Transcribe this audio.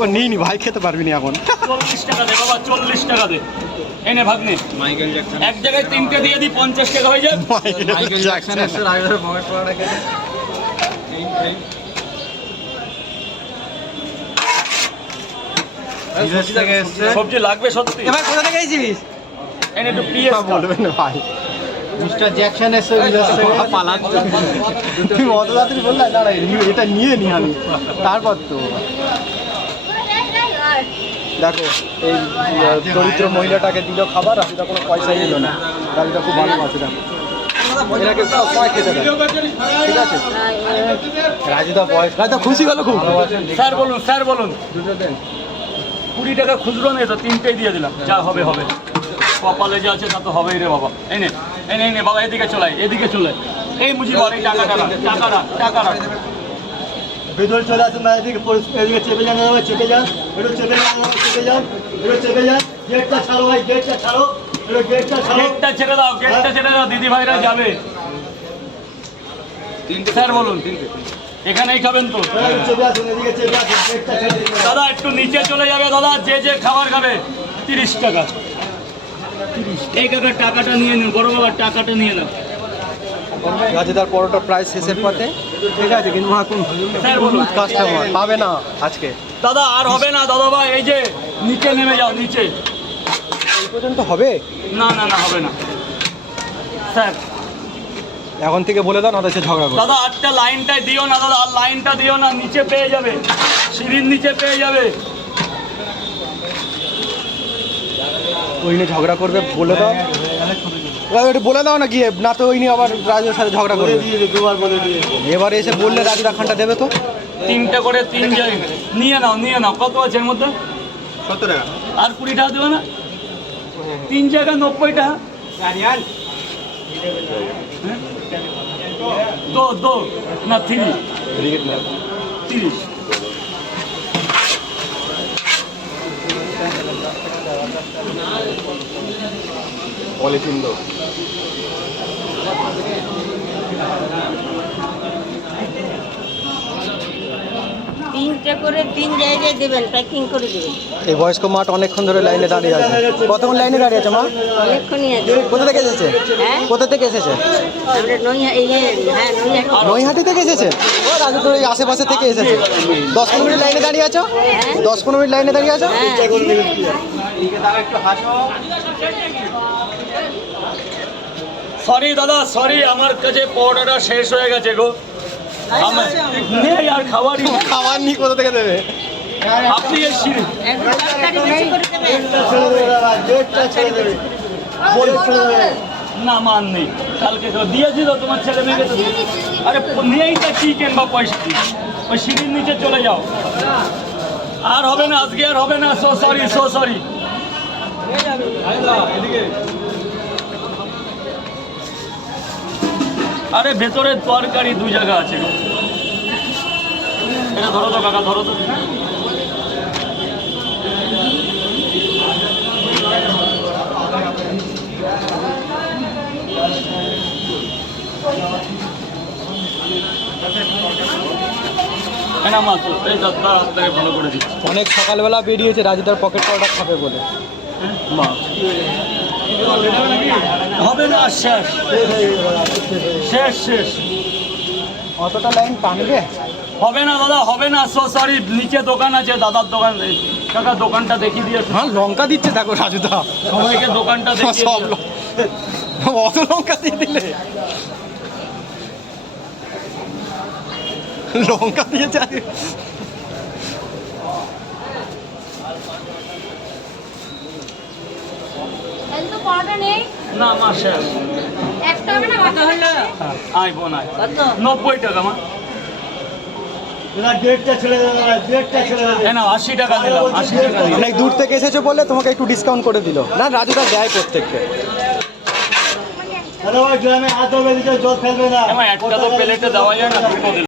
দেবো নিই ভাই, খেতে পারবি না এখন। 40 টাকা দে বাবা, 40 টাকা দে। এনে ভাগ্নে মাইকেল জ্যাকসন এক জায়গায় 3টে দিয়ে দিই, 50 টাকা হয়ে যায়। মাইকেল জ্যাকসন এসে রাইডার পকেট পড়া রেখে বিদেশ থেকে এসছে। সবজি লাগবে সত্যি? এবার কোথা থেকে এসেছিস? এনে একটু পিএস বলবেন না ভাই, মিস্টার জ্যাকসন এসে বিদেশ থেকে পালাচ্ছে। তুমি অত তাড়াতাড়ি বললে দাঁড়াই এটা নিয়ে নি আমি, তারপর তো দেখো এই দরিদ্র মহিলাটাকে দিল খাবার, রাজুদা কোনো পয়সাই নিল না। রাজুদা খুব ভালো আছে, দেখো এনাকে সবাই খেতে দেয়, ঠিক আছে? রাজুদা বয়স, রাজুদা খুশি গেল খুব। স্যার বলুন, স্যার বলুন। দুটো দেন। 20 টাকা খুচরো নেই তো, 3টেই দিয়ে দিলাম। যা হবে হবে, কপালে যা আছে তা তো হবেই রে বাবা। এনে এনে এনে বাবা, এদিকে চলাই, এদিকে চলে। এই মুজি বল, এই টাকাটা রাখ, টাকা রাখ, টাকা রাখ। ভেতরে চলে আসুন, এদিকে এদিকে চেপে যান, চেপে যান, একটু চেপে যান, চেপে যান, একটু চেপে যান। গেটটা ছাড়ো ভাই, গেটটা ছাড়ো, একটু গেটটা ছাড়ো। গেটটা ছেড়ে দাও, গেটটা ছেড়ে দাও, দিদি ভাইরা যাবে। স্যার বলুন, এখানেই খাবেন তো? চেপে আসুন, এদিকে চেপে আসুন, গেটটা ছেড়ে দিন। দাদা একটু নিচে চলে যাবে দাদা, যে যে খাবার খাবে। 30 টাকা। এই কাকার টাকাটা নিয়ে নিন, বড় বাবার টাকাটা নিয়ে নাও। রাজুদার পরোটা প্রায় শেষের পথে, ঠিক আছে? কিন্তু এখন স্যার বলুন। কাস্টমার পাবে না আজকে, দাদা আর হবে না দাদা ভাই, এই যে নিচে নেমে যাও, নিচে। এই পর্যন্ত হবে। না না না, হবে না স্যার। এখন থেকে বলে দাও, না তো সে ঝগড়া করবে। দাদা আটটা লাইনটাই দিও না দাদা, আর লাইনটা দিও না, নিচে পেয়ে যাবে, সিঁড়ির নিচে পেয়ে যাবে। ওই নিয়ে ঝগড়া করবে, বলে দাও। একটু বলে দাও না গিয়ে, না তো ওই নিয়ে আবার রাজুর সাথে ঝগড়া করবে। দুবার বলে দিয়ে এবার এসে বললে রাজুদা খানটা দেবে তো। 3টে করে 3 জায়গা নিয়ে নাও, নিয়ে নাও। কত আছে এর মধ্যে? 70 টাকা। আর 20 টাকা দেবে না? 3 জায়গা 90 টাকা। দো না 3 30। পলিথিন দো। 3টে করে 3 জায়গায় দেবেন, প্যাকিং করে দেবেন। এই বয়স্ক মাঠ অনেকক্ষণ ধরে লাইনে দাঁড়িয়ে আছে। কতক্ষণ লাইনে দাঁড়িয়ে আছে মা? অনেকক্ষণই আছে। কোথা থেকে এসেছে? হ্যাঁ? কোথা থেকে এসেছে? আমরা নৈহাটি। নৈহাটি থেকে এসেছে? ও রাজু তোর এই আশেপাশে থেকে এসেছে। 10-15 মিনিট লাইনে দাঁড়িয়ে আছো? 10-15 মিনিট লাইনে দাঁড়িয়ে আছো? সরি দাদা, সরি, আমার কাছে পরোটাটা শেষ হয়ে গেছে গো। আমার নেই আর খাবারই নেই। খাবার নি কোথা থেকে দেবে? আপনি এই সিঁড়ি একটু তরকারি বেশি করে দেবেন। গেটটা ছেড়ে দেবে, না মান নেই, কালকে তো দিয়েছি তো তোমার ছেলে মেয়েকে তো। আরে নেই তা কি কেনবা পয়সা দিই, ওই সিঁড়ির নিচে চলে যাও। আর হবে না আজকে, আর হবে না। So sorry, so sorry. আরে ভেতরে তরকারি 2 জায়গা আছে। এটা ধরো তো কাকা, ধরো তো। মাত্র এই যাত্রা আপনাকে ভালো করে দিচ্ছি। অনেক সকালবেলা বেরিয়েছে রাজুদার পকেট পরোটা খাবে বলে। মা হবে না, শেষ শেষ শেষ। অতটা লাইন টানবে? হবে না দাদা, হবে না। সো সরি, নিচে দোকান আছে, দাদার দোকান। কাকা দোকানটা দেখিয়ে দিয়ে হ্যাঁ, লঙ্কা দিচ্ছে দেখো রাজুদা সবাইকে দোকানটা দেখিয়ে সব দিও। অত লঙ্কা দিয়ে দিলে, লঙ্কা দিয়েছে। তো পরোটা নেই। না মা শেষ। একটা হবে না, কত হলো? আয় বোন আয়। কত? 90 টাকা মা। গেটটা ছেড়ে দেবে, গেটটা ছেড়ে দেবে। না 80 টাকা দিলাম, 80 টাকা দিলাম। অনেক দূর থেকে এসেছো বলে তোমাকে একটু ডিসকাউন্ট করে দিল। না রাজুদা দেয় প্রত্যেককে। আরে ওই গ্রামে হাত ধরে দিতে জল ফেলবে না। একটা তো প্লেটে দেওয়া যায় না, 2টো দিলাম।